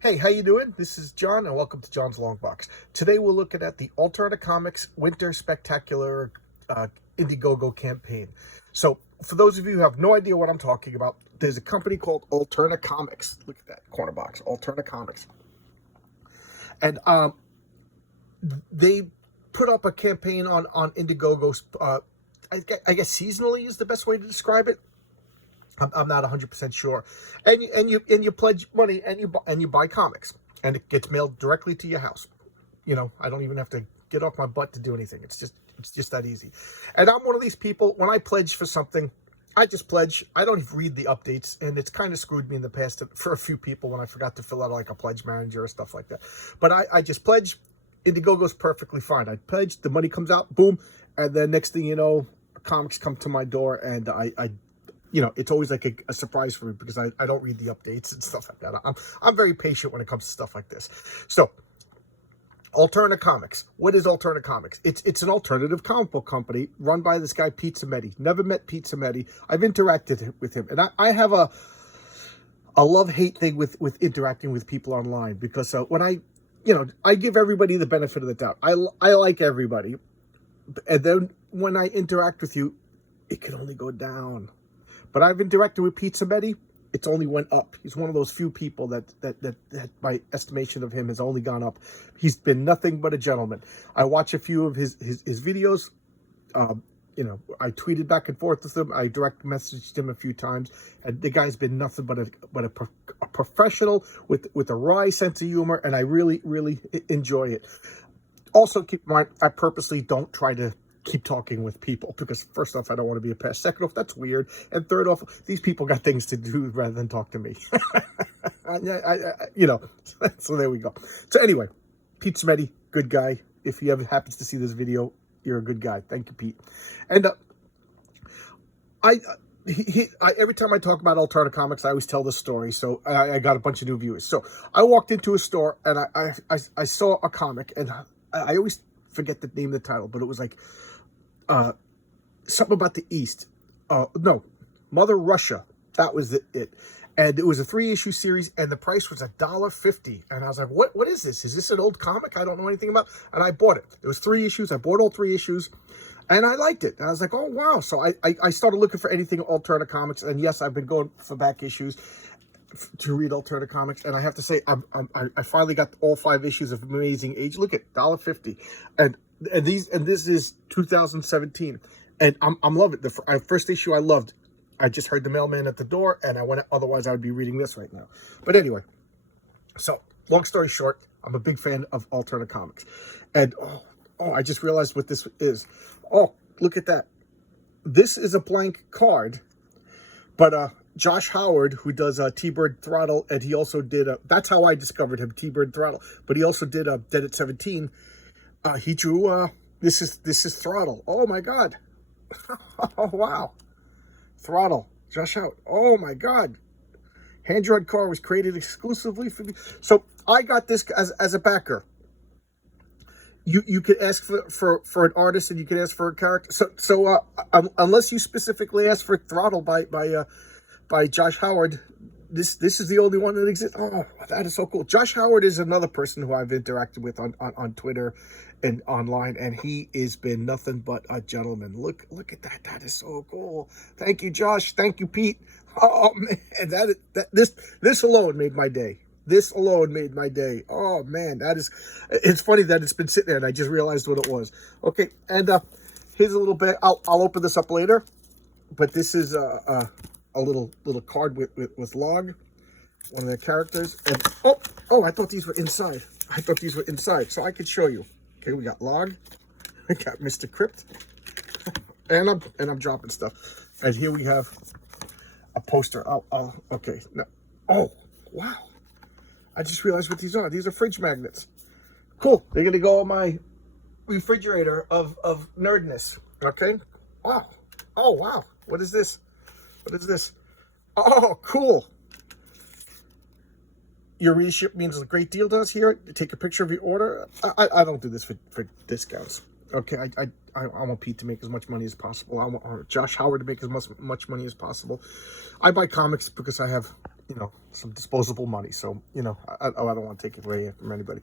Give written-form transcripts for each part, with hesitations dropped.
Hey, how you doing? This is John, and welcome to John's Long Box. Today we're looking at the Alterna Comics Winter Spectacular Indiegogo campaign. So, for those of you who have no idea what I'm talking about, there's a company called Alterna Comics. Look at that corner box, Alterna Comics, and they put up a campaign on Indiegogo. I guess seasonally is the best way to describe it. I'm not 100% sure, and you pledge money and you buy comics, and it gets mailed directly to your house. I don't even have to get off my butt to do anything. It's just that easy. And I'm one of these people. When I pledge for something, I just pledge. I don't even read the updates, and it's kind of screwed me in the past for a few people when I forgot to fill out like a pledge manager or stuff like that. But I just pledge. Indiegogo's perfectly fine. I pledge, the money comes out, boom, and then next thing you know, comics come to my door, and I it's always like a surprise for me because I don't read the updates and stuff like that. I'm very patient when it comes to stuff like this. So, Alterna Comics. What is Alterna Comics? It's an alternative comic book company run by this guy, Pete Samedi. Never met Pete Samedi. I've interacted with him. And I have a love-hate thing with interacting with people online because when I give everybody the benefit of the doubt. I like everybody. And then when I interact with you, it can only go down. But I've interacted with Pete Samedi, it's only went up. He's one of those few people that my estimation of him has only gone up. He's been nothing but a gentleman. I watch a few of his videos. I tweeted back and forth with him. I direct messaged him a few times. And the guy's been nothing but a professional with a wry sense of humor, and I really, really enjoy it. Also, keep in mind, I purposely don't try to keep talking with people because first off, I don't want to be a pest. Second off, that's weird. And third off, these people got things to do rather than talk to me. So there we go. So anyway, Pete Samedi, good guy. If he ever happens to see this video, you're a good guy. Thank you, Pete. And every time I talk about Alterna Comics, I always tell this story. So I got a bunch of new viewers. So I walked into a store and I saw a comic, and I always forget the name of the title, but it was like something about the East. No, Mother Russia. That was it. And it was a 3-issue series, and the price was $1.50. And I was like, what is this? Is this an old comic I don't know anything about? And I bought it. There was 3 issues. I bought all 3 issues, and I liked it. And I was like, oh, wow. So I started looking for anything Alterna Comics. And yes, I've been going for back issues to read Alterna Comics, and I have to say I finally got all 5 issues of Amazing Age. Look at $1.50, and this is 2017, and I'm loving it. The first issue I loved. I just heard the mailman at the door, and I went. Otherwise, I would be reading this right now. But anyway, so long story short, I'm a big fan of Alterna Comics, and I just realized what this is. Oh, look at that! This is a blank card, but Josh Howard, who does T-Bird Throttle, and he also did that's how I discovered him, T-Bird Throttle. But he also did Dead at 17. He drew this is Throttle. Oh my God! Oh wow! Throttle, Josh Howard. Oh my God! Hand-drawn car was created exclusively for me. So I got this as a backer. You could ask for an artist, and you could ask for a character. So unless you specifically ask for Throttle by Josh Howard, this is the only one that exists. Oh, that is so cool. Josh Howard is another person who I've interacted with on Twitter and online, and he has been nothing but a gentleman. Look at that. That is so cool. Thank you, Josh. Thank you, Pete. Oh man, this alone made my day. This alone made my day. Oh man, it's funny that it's been sitting there and I just realized what it was. Okay, and here's a little bit. I'll open this up later, but this is a little card with Log, one of the characters. And I thought these were inside. So I could show you. Okay, we got Log, we got Mr. Crypt, and I'm dropping stuff. And here we have a poster. Okay. No. Oh, wow. I just realized what these are. These are fridge magnets. Cool. They're gonna go on my refrigerator of nerdness. Okay. Wow. Oh wow. What is this? Oh, cool. Your readership means a great deal to us here. Take a picture of your order. I don't do this for discounts. Okay, I want Pete to make as much money as possible. I want Josh Howard to make as much money as possible. I buy comics because I have some disposable money. So, I don't want to take it away from anybody.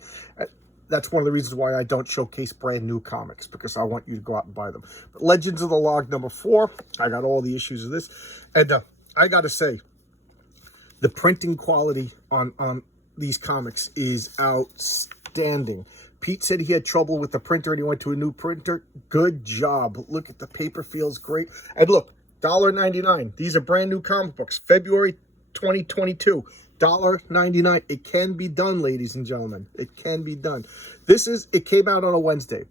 That's one of the reasons why I don't showcase brand new comics, because I want you to go out and buy them. But Legends of the Log #4, I got all the issues of this. And I got to say, the printing quality on these comics is outstanding. Pete said he had trouble with the printer and he went to a new printer. Good job. Look at the paper, feels great. And look, $1.99. These are brand new comic books. February 2022. $1.99. It can be done, ladies and gentlemen. It can be done. It came out on a Wednesday.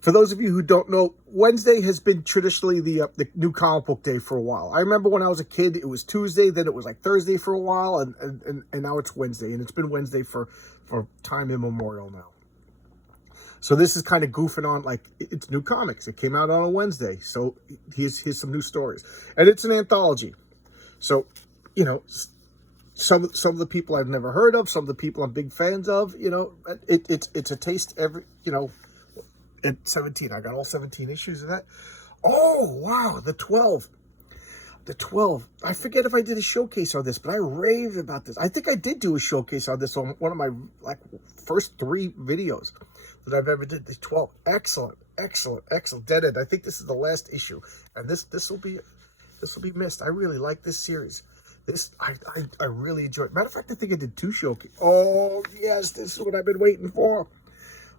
For those of you who don't know, Wednesday has been traditionally the new comic book day for a while. I remember when I was a kid, it was Tuesday, then it was like Thursday for a while, and now it's Wednesday. And it's been Wednesday for time immemorial now. So this is kind of goofing on, like, it's new comics. It came out on a Wednesday. So here's some new stories. And it's an anthology. So, some of the people I've never heard of, some of the people I'm big fans of, it's a taste at 17. I got all 17 issues of that. Oh, wow, the 12. The 12. I forget if I did a showcase on this, but I raved about this. I think I did do a showcase on this on one of my first 3 videos that I've ever did. The 12. Excellent. Dead End. I think this is the last issue, and this will be missed. I really like this series. This I really enjoyed. Matter of fact, I think I did 2 showcases. Oh yes, this is what I've been waiting for.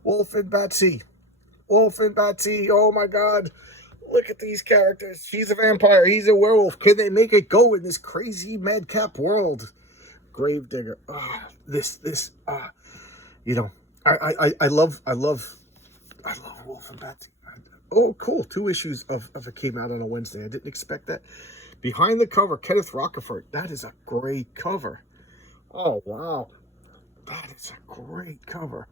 Wolf and Betsy. Oh my God. Look at these characters. She's a vampire. He's a werewolf. Can they make it go in this crazy madcap world? Gravedigger. I love Wolf and Betsy. Oh, cool. 2 issues of it came out on a Wednesday. I didn't expect that. Behind the cover, Kenneth Rocafort. That is a great cover. Oh, wow. That is a great cover.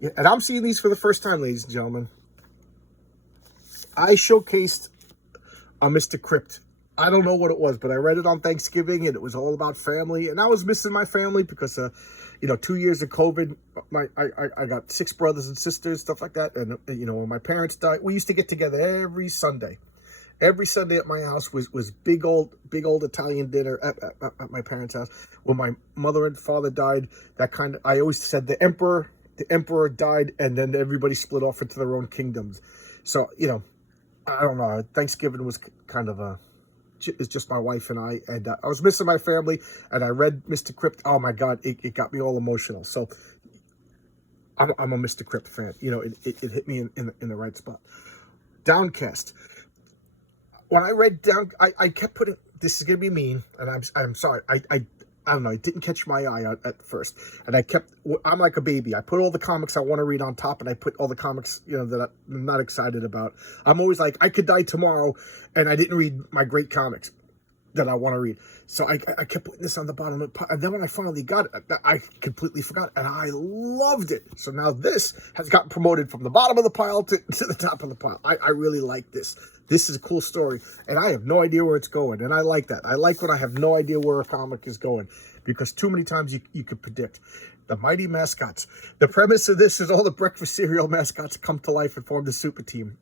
Yeah, and I'm seeing these for the first time, ladies and gentlemen. I showcased a Mr. Crypt. I don't know what it was, but I read it on Thanksgiving, and it was all about family. And I was missing my family because, 2 years of COVID, I got 6 brothers and sisters, stuff like that. And, when my parents died, we used to get together every Sunday. Every Sunday at my house was big old Italian dinner at my parents' house. When my mother and father died, I always said the emperor died, and then everybody split off into their own kingdoms. So, I don't know. Thanksgiving was kind of it's just my wife and I was missing my family, and I read Mr. Crypt. Oh my God, it got me all emotional. So I'm a Mr. Crypt fan. It hit me in the right spot. Downcast. When I read I kept putting, this is going to be mean, and I'm sorry. I don't know. It didn't catch my eye at first. And I'm like a baby. I put all the comics I want to read on top, and I put all the comics, that I'm not excited about. I'm always like, I could die tomorrow, and I didn't read my great comics that I want to read. So I kept putting this on the bottom of the pile. And then when I finally got it, I completely forgot, and I loved it. So now this has gotten promoted from the bottom of the pile to the top of the pile. I really like this. This is a cool story, and I have no idea where it's going, and I like that. I like when I have no idea where a comic is going, because too many times you could predict. The Mighty Mascots. The premise of this is all the breakfast cereal mascots come to life and form the super team.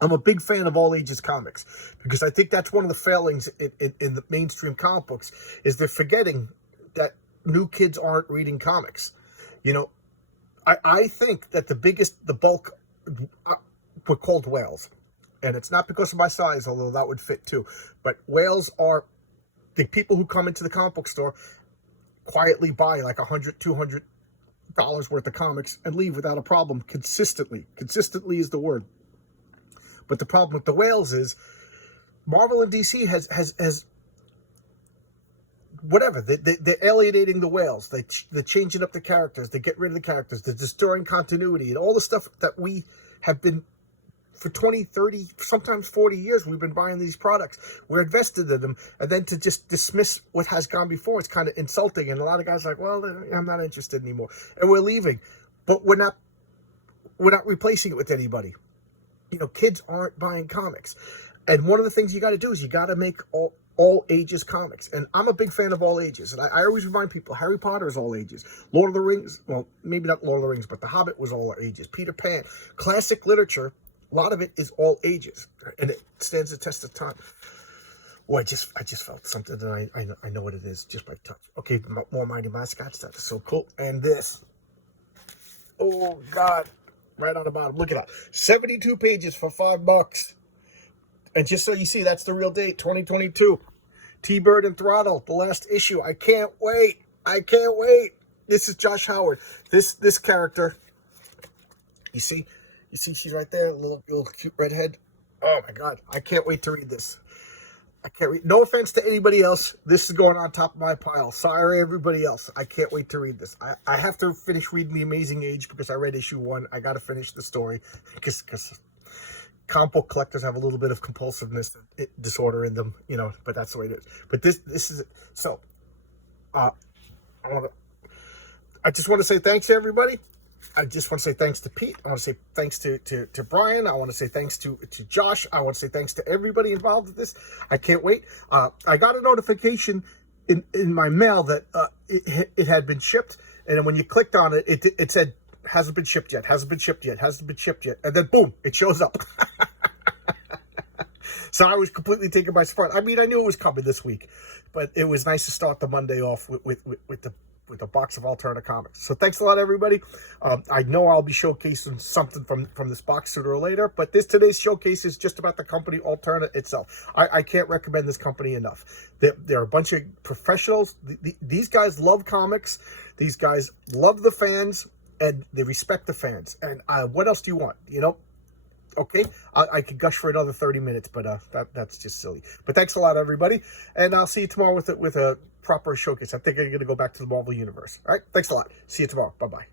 I'm a big fan of all ages comics, because I think that's one of the failings in the mainstream comic books, is they're forgetting that new kids aren't reading comics. I think that the bulk were called whales. And it's not because of my size, although that would fit too. But whales are the people who come into the comic book store, quietly buy like $100, $200 worth of comics and leave without a problem consistently. Consistently is the word. But the problem with the whales is Marvel and DC has whatever. They're alienating the whales. They're changing up the characters. They get rid of the characters. They're destroying continuity and all the stuff that we have been for 20, 30, sometimes 40 years, we've been buying these products. We're invested in them. And then to just dismiss what has gone before, it's kind of insulting. And a lot of guys are like, well, I'm not interested anymore. And we're leaving. But we're not replacing it with anybody. Kids aren't buying comics. And one of the things you got to do is you got to make all ages comics. And I'm a big fan of all ages. And I always remind people, Harry Potter is all ages. Lord of the Rings, well, maybe not Lord of the Rings, but The Hobbit was all ages. Peter Pan. Classic literature, a lot of it is all ages, and it stands the test of time. Oh, I just felt something, and I know what it is just by touch. Okay, more Mighty Mascots. That is so cool. And this. Oh God, right on the bottom. Look at that. 72 pages for $5. And just so you see, that's the real date, 2022. T-Bird and Throttle, the last issue. I can't wait. I can't wait. This is Josh Howard. This character. You see she's right there, little cute redhead. Oh my God, I can't wait to read this. I can't read. No offense to anybody else. This is going on top of my pile. Sorry, everybody else. I can't wait to read this. I have to finish reading The Amazing Age because I read issue 1. I got to finish the story because comic book collectors have a little bit of compulsiveness disorder in them, you know. But that's the way it is. But this is so. I just want to say thanks to everybody. I just want to say thanks to Pete. I want to say thanks to Brian. I want to say thanks to Josh. I want to say thanks to everybody involved with this. I can't wait. I got a notification in my mail that it had been shipped. And then when you clicked on it, it said, hasn't been shipped yet, hasn't been shipped yet, hasn't been shipped yet. And then boom, it shows up. So I was completely taken by surprise. I mean, I knew it was coming this week, but it was nice to start the Monday off with a box of Alterna comics. So thanks a lot, everybody. I know I'll be showcasing something from this box sooner or later, but today's showcase is just about the company Alterna itself. I can't recommend this company enough. They're a bunch of professionals. These guys love comics. These guys love the fans, and they respect the fans. And what else do you want? You know? Okay, I could gush for another 30 minutes, but that's just silly. But thanks a lot, everybody, and I'll see you tomorrow with a proper showcase. I think I'm going to go back to the Marvel Universe. All right, thanks a lot. See you tomorrow. Bye-bye.